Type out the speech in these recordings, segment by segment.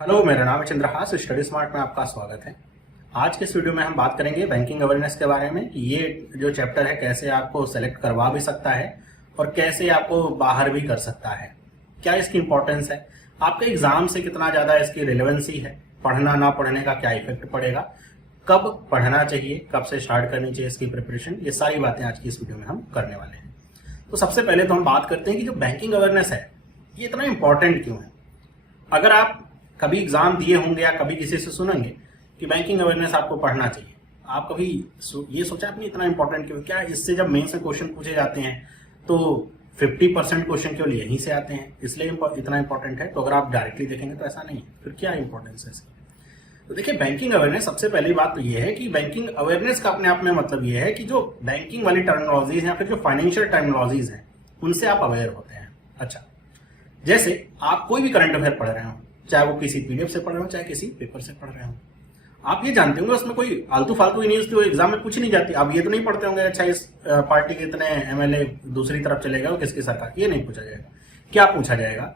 Hello, मेरा नाम है चंद्रहास। स्टडी स्मार्ट में आपका स्वागत है। आज के इस वीडियो में हम बात करेंगे बैंकिंग अवेयरनेस के बारे में कि ये जो चैप्टर है कैसे आपको सेलेक्ट करवा भी सकता है और कैसे आपको बाहर भी कर सकता है, क्या इसकी इंपॉर्टेंस है, आपके एग्जाम से कितना ज़्यादा इसकी रिलेवेंसी है, पढ़ना ना पढ़ने का क्या इफेक्ट पड़ेगा, कब पढ़ना चाहिए, कब से स्टार्ट करनी चाहिए इसकी प्रिपरेशन, ये सारी बातें आज की इस वीडियो में हम करने वाले हैं। तो सबसे पहले तो हम बात करते हैं कि जो बैंकिंग अवेयरनेस है ये इतना इंपॉर्टेंट क्यों है। अगर आप कभी एग्जाम दिए होंगे या कभी किसी से सुनेंगे कि बैंकिंग अवेयरनेस आपको पढ़ना चाहिए, आप कभी ये सोचा आपने इतना इंपॉर्टेंट क्यों? क्या इससे जब मेंस में क्वेश्चन पूछे जाते हैं तो 50% क्वेश्चन केवल यहीं से आते हैं इसलिए इतना इंपॉर्टेंट है? तो अगर आप डायरेक्टली देखेंगे तो ऐसा नहीं है। फिर क्या इंपॉर्टेंस है इसकी? तो देखिए, बैंकिंग अवेयरनेस, सबसे पहली बात तो ये है कि बैंकिंग अवेयरनेस का अपने आप में मतलब ये है कि जो बैंकिंग वाली टर्मिनोलॉजीज या फिर जो फाइनेंशियल टर्मिनोलॉजीज हैं उनसे आप अवेयर होते हैं। अच्छा, जैसे आप कोई भी करंट अफेयर पढ़ रहे हो, चाहे वो किसी पीडीएफ से पढ़ रहे हो चाहे किसी पेपर से पढ़ रहे हो, आप ये जानते होंगे उसमें कोई आलतू फालतू की न्यूज तो एग्जाम में पूछी नहीं जाती। आप ये तो नहीं पढ़ते होंगे अच्छा इस पार्टी के इतने एमएलए दूसरी तरफ चले गए, किसकी सरकार, ये नहीं पूछा जाएगा। क्या पूछा जाएगा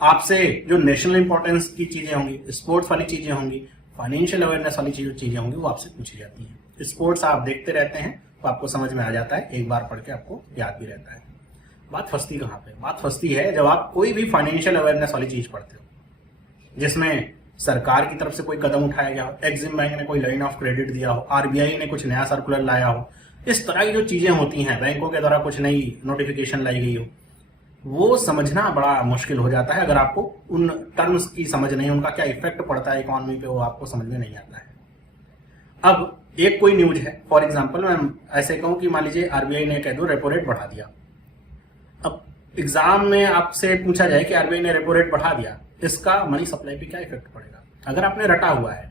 आपसे? जो नेशनल इंपॉर्टेंस की चीजें होंगी, स्पोर्ट्स वाली चीजें होंगी, फाइनेंशियल अवेयरनेस वाली चीजें होंगी, वो आपसे पूछी जाती हैं। स्पोर्ट्स आप देखते रहते हैं तो आपको समझ में आ जाता है, एक बार पढ़ के आपको याद भी रहता है। बात फंसती कहाँ पे? बात फंसती है जब आप कोई भी फाइनेंशियल अवेयरनेस वाली चीज पढ़ते हो जिसमें सरकार की तरफ से कोई कदम उठाया गया हो, एक्सिम बैंक ने कोई लाइन ऑफ क्रेडिट दिया हो, आरबीआई ने कुछ नया सर्कुलर लाया हो, इस तरह की जो चीजें होती हैं, बैंकों के द्वारा कुछ नई नोटिफिकेशन लाई गई हो, वो समझना बड़ा मुश्किल हो जाता है। अगर आपको उन टर्म्स की समझ नहीं, उनका क्या इफेक्ट पड़ता है इकोनॉमी पे, वो आपको समझ में नहीं आता है। अब एक कोई न्यूज है, फॉर एग्जाम्पल मैं ऐसे कहूँ कि मान लीजिए आरबीआई ने कह दो रेपो रेट बढ़ा दिया। अब एग्जाम में आपसे पूछा जाए कि आरबीआई ने रेपो रेट बढ़ा दिया, इसका मनी सप्लाई पे क्या इफेक्ट पड़ेगा? अगर आपने रटा हुआ है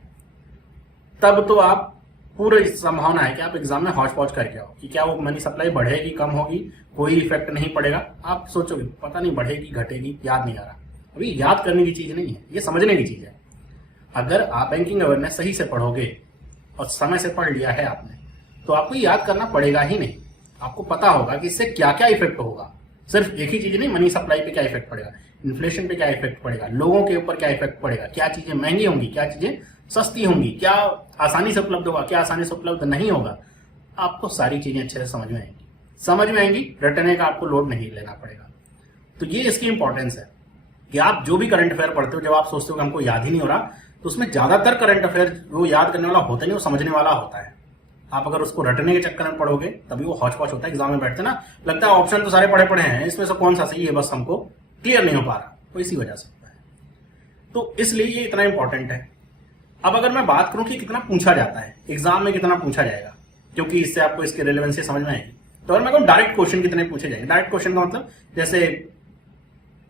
तब तो आप पूरी संभावना है कि आप एग्जाम में हौच पौच करके आओ कि क्या वो मनी सप्लाई बढ़ेगी कम होगी, कोई इफेक्ट नहीं पड़ेगा। आप सोचोगे पता नहीं बढ़ेगी घटेगी, याद नहीं आ रहा। अभी याद करने की चीज नहीं है, ये समझने की चीज है। अगर आप बैंकिंग अवेयरनेस सही से पढ़ोगे और समय से पढ़ लिया है आपने, तो आपको याद करना पड़ेगा ही नहीं। आपको पता होगा कि इससे क्या क्या इफेक्ट होगा। सिर्फ एक ही चीज नहीं, मनी सप्लाई पे क्या इफेक्ट पड़ेगा, इन्फ्लेशन पे क्या इफेक्ट पड़ेगा, लोगों के ऊपर क्या इफेक्ट पड़ेगा, क्या चीजें महंगी होंगी, क्या चीजें सस्ती होंगी, क्या आसानी से उपलब्ध होगा, क्या आसानी से उपलब्ध नहीं होगा। आपको सारी चीजें अच्छे से समझ में आएंगी, रटने का आपको लोड नहीं लेना पड़ेगा। तो ये इसकी इंपॉर्टेंस है कि आप जो भी करंट अफेयर पढ़ते हो, जब आप सोचते हो कि हमको याद ही नहीं हो रहा, तो उसमें ज्यादातर करंट अफेयर वो याद करने वाला होता नहीं, वो समझने वाला होता है। आप अगर उसको रटने के चक्कर में पढ़ोगे तभी वो हौच पौच होता है। एग्जाम में बैठते ना, लगता है ऑप्शन तो सारे पढ़े पढ़े हैं, इसमें से कौन सा सही है, बस हमको क्लियर नहीं हो पा रहा, तो इसी वजह से होता है। तो इसलिए ये इतना इंपॉर्टेंट है। अब अगर मैं बात करूं कि कितना पूछा जाता है एग्जाम में, कितना पूछा जाएगा, क्योंकि इससे आपको इसकी रेलेवेंसी समझ में आएगी। तो अगर मैं कहूँ डायरेक्ट क्वेश्चन कितने पूछे जाएंगे, डायरेक्ट क्वेश्चन का मतलब जैसे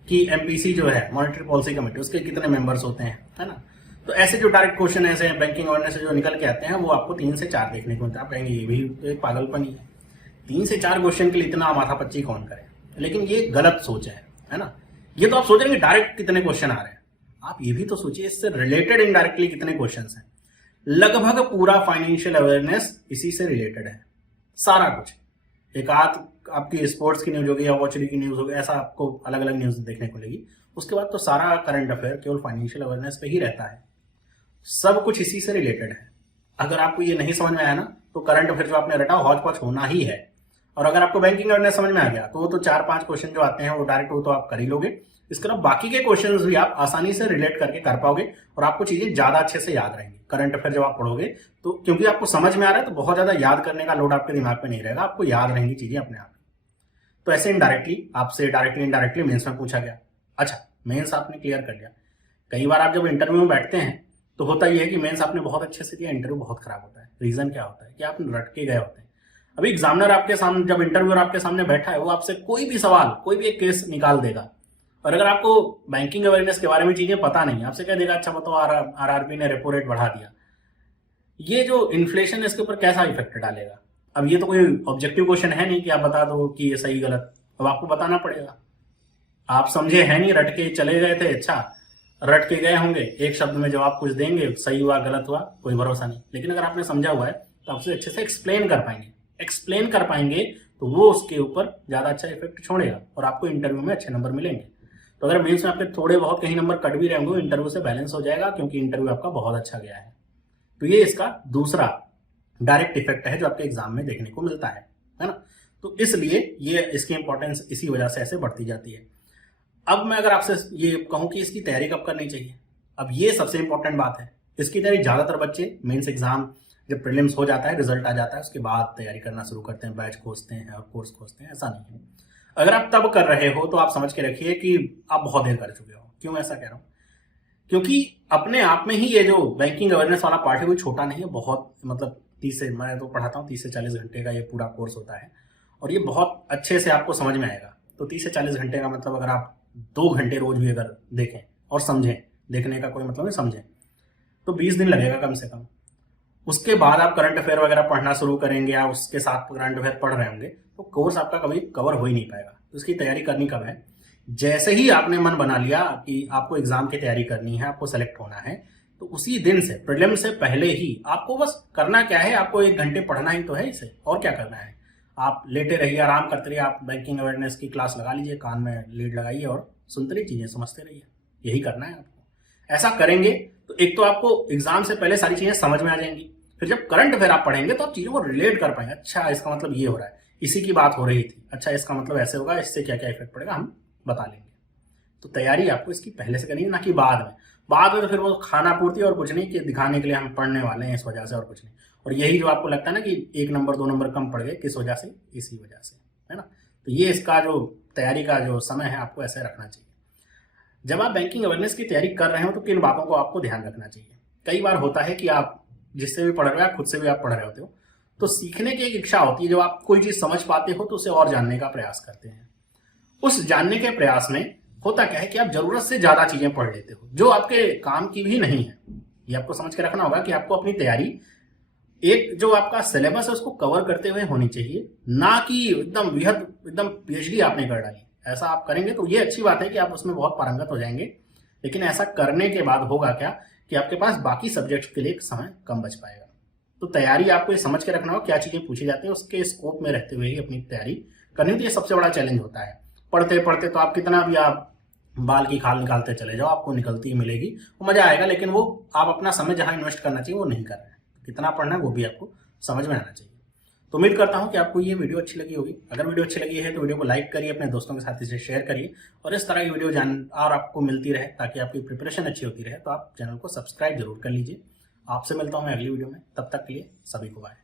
कि एमपीसी जो है, मॉनेटरी पॉलिसी कमेटी, उसके कितने मेंबर्स होते हैं, है ना। तो ऐसे जो डायरेक्ट क्वेश्चन ऐसे बैंकिंग अवेयरनेस से जो निकल के आते हैं, वो आपको 3 से 4 देखने को मिलता है। आप कहेंगे ये भी एक पागलपन ही है, 3 से 4 क्वेश्चन के लिए इतना माथापच्ची कौन करे? लेकिन ये गलत सोच है ना। ये तो आप सोच रहे हैं डायरेक्ट कितने क्वेश्चन आ रहे हैं, आप ये भी तो सोचिए इससे रिलेटेड इनडायरेक्टली कितने क्वेश्चन हैं। लगभग पूरा फाइनेंशियल अवेयरनेस इसी से रिलेटेड है, सारा कुछ। एक आध आपकी स्पोर्ट्स की न्यूज होगी या वॉचरी की न्यूज होगी, ऐसा आपको अलग अलग न्यूज देखने को मिलेगी। उसके बाद तो सारा करंट अफेयर केवल फाइनेंशियल अवेयरनेस पे ही रहता है, सब कुछ इसी से रिलेटेड है। अगर आपको ये नहीं समझ में आया ना, तो करंट अफेयर जो आपने रटा हौच पौच होना ही है। और अगर आपको बैंकिंग अवेयरनेस समझ में आ गया तो वो तो 4-5 क्वेश्चन जो आते हैं वो डायरेक्ट वो तो आप कर ही लोगे। इसके अलावा बाकी के क्वेश्चन भी आप आसानी से रिलेट करके कर पाओगे और आपको चीजें ज्यादा अच्छे से याद रहेंगी। करंट अफेयर जब आप पढ़ोगे तो क्योंकि आपको समझ में आ रहा है, तो बहुत ज्यादा याद करने का लोड आपके दिमाग में नहीं रहेगा, आपको याद रहेंगी चीजें अपने आप। तो ऐसे इनडायरेक्टली आपसे डायरेक्टली इनडायरेक्टली मेंस में पूछा गया। अच्छा, मेंस आपने क्लियर कर लिया। कई बार आप जब इंटरव्यू में बैठते हैं तो होता यह है कि मेंस आपने बहुत अच्छे से किया, इंटरव्यू बहुत खराब होता है। रीजन क्या होता है कि आप रट के गए होते हैं। अभी एग्जामिनर आपके सामने, जब इंटरव्यूअर आपके सामने बैठा है, वो आपसे कोई भी सवाल, कोई भी एक केस निकाल देगा। और अगर आपको बैंकिंग अवेयरनेस के बारे में चीजें पता नहीं, आपसे कह देगा अच्छा बताओ आरआरबी ने रेपो रेट बढ़ा दिया, ये जो इन्फ्लेशन, इसके ऊपर कैसा इफेक्ट डालेगा। अब ये तो कोई ऑब्जेक्टिव क्वेश्चन है नहीं कि आप बता दो कि ये सही गलत, अब आपको बताना पड़ेगा। आप समझे है नहीं, रट के चले गए थे, अच्छा रट के गए होंगे, एक शब्द में जवाब कुछ देंगे, सही हुआ गलत हुआ कोई भरोसा नहीं। लेकिन अगर आपने समझा हुआ है तो आपसे अच्छे से एक्सप्लेन कर पाएंगे तो वो उसके ऊपर ज्यादा अच्छा इफेक्ट छोड़ेगा और आपको इंटरव्यू में अच्छे नंबर मिलेंगे। तो अगर मेंस में आपके थोड़े बहुत कहीं नंबर कट भी रहे होंगे, इंटरव्यू से बैलेंस हो जाएगा, क्योंकि इंटरव्यू आपका बहुत अच्छा गया है। तो ये इसका दूसरा डायरेक्ट इफेक्ट है जो आपके एग्जाम में देखने को मिलता है ना। तो इसलिए ये इसकी इंपॉर्टेंस इसी वजह से ऐसे बढ़ती जाती है। अब मैं अगर आपसे ये कहूं कि इसकी तैयारी कब करनी चाहिए, अब ये सबसे इंपॉर्टेंट बात है। इसकी तैयारी ज्यादातर बच्चे मेंस एग्जाम जब प्रीलिम्स हो जाता है, रिजल्ट आ जाता है, उसके बाद तैयारी करना शुरू करते हैं, बैच खोजते हैं और कोर्स खोजते हैं। ऐसा नहीं है। अगर आप तब कर रहे हो तो आप समझ के रखिए कि आप बहुत देर कर चुके हो। क्यों ऐसा कह रहा हूं? क्योंकि अपने आप में ही ये जो बैंकिंग अवेयरनेस वाला पार्ट है कोई छोटा नहीं है, बहुत मतलब 30 से, मैं तो पढ़ाता हूँ 30 से 40 घंटे का ये पूरा कोर्स होता है और ये बहुत अच्छे से आपको समझ में आएगा। तो 30 से 40 घंटे का मतलब अगर आप 2 घंटे रोज भी अगर देखें और समझें, देखने का कोई मतलब नहीं, समझें, तो 20 दिन लगेगा कम से कम। उसके बाद आप करंट अफेयर वगैरह पढ़ना शुरू करेंगे या उसके साथ करंट अफेयर पढ़ रहे होंगे तो कोर्स आपका कभी कवर हो ही नहीं पाएगा। तो इसकी तैयारी करनी कब है? जैसे ही आपने मन बना लिया कि आपको एग्जाम की तैयारी करनी है, आपको सेलेक्ट होना है, तो उसी दिन से, प्रीलिम से पहले ही आपको बस करना क्या है, आपको 1 घंटे पढ़ना ही तो है इसे, और क्या करना है। आप लेटे रहिए, आराम करते रहिए, आप बैंकिंग अवेयरनेस की क्लास लगा लीजिए, कान में लीड लगाइए और सुनते रहिए, चीजें समझते रहिए। यही करना है आपको। ऐसा करेंगे तो एक तो आपको एग्जाम से पहले सारी चीजें समझ में आ जाएंगी, फिर जब करंट अफेयर आप पढ़ेंगे तो आप चीजों को रिलेट कर पाएंगे। अच्छा, इसका मतलब ये हो रहा है, इसी की बात हो रही थी, अच्छा इसका मतलब ऐसे होगा, इससे क्या क्या इफेक्ट पड़ेगा हम बता लेंगे। तो तैयारी आपको इसकी पहले से करनी है, ना कि बाद में। बाद में तो फिर वो खाना पूर्ति और कुछ नहीं, कि दिखाने के लिए हम पढ़ने वाले हैं इस वजह से, और कुछ नहीं। और यही जो आपको लगता है ना कि 1 नंबर 2 नंबर कम पड़ गए, किस वजह से? इसी वजह से, है ना। तो ये इसका जो तैयारी का जो समय है आपको ऐसे रखना चाहिए। जब आप बैंकिंग अवेयरनेस की तैयारी कर रहे हो तो किन बातों को आपको ध्यान रखना चाहिए? कई बार होता है कि आप जिससे भी पढ़ रहे हो, खुद से भी आप पढ़ रहे होते हो, तो सीखने की एक इच्छा होती है, जब आप कोई चीज समझ पाते हो तो उसे और जानने का प्रयास करते हैं। उस जानने के प्रयास में होता क्या है कि आप जरूरत से ज्यादा चीजें पढ़ लेते हो जो आपके काम की भी नहीं है। ये आपको समझ के रखना होगा कि आपको अपनी तैयारी एक जो आपका सिलेबस है उसको कवर करते हुए होनी चाहिए, ना कि एकदम वृहद, एकदम पीएचडी आपने कर डाली। ऐसा आप करेंगे तो ये अच्छी बात है कि आप उसमें बहुत पारंगत हो जाएंगे, लेकिन ऐसा करने के बाद होगा क्या कि आपके पास बाकी सब्जेक्ट के लिए समय कम बच पाएगा। तो तैयारी आपको ये समझ के रखना होगा क्या चीजें पूछी जाती है, उसके स्कोप में रहते हुए ही अपनी तैयारी करनी होती है। सबसे बड़ा चैलेंज होता है। पढ़ते पढ़ते तो आप कितना भी आप बाल की खाल निकालते चले जाओ, आपको निकलती ही मिलेगी, वो मजा आएगा, लेकिन वो आप अपना समय जहां इन्वेस्ट करना चाहिए वो नहीं कर रहे हैं। कितना पढ़ना है वो भी आपको समझ में आना चाहिए। तो उम्मीद करता हूं कि आपको ये वीडियो अच्छी लगी होगी। अगर वीडियो अच्छी लगी है तो वीडियो को लाइक करिए, अपने दोस्तों के साथ इसे शेयर करिए, और इस तरह की वीडियो और आपको मिलती रहे, ताकि आपकी प्रिपरेशन अच्छी होती रहे, तो आप चैनल को सब्सक्राइब जरूर कर लीजिए। आपसे मिलता हूं मैं अगली वीडियो में, तब तक के लिए सभी को बाय।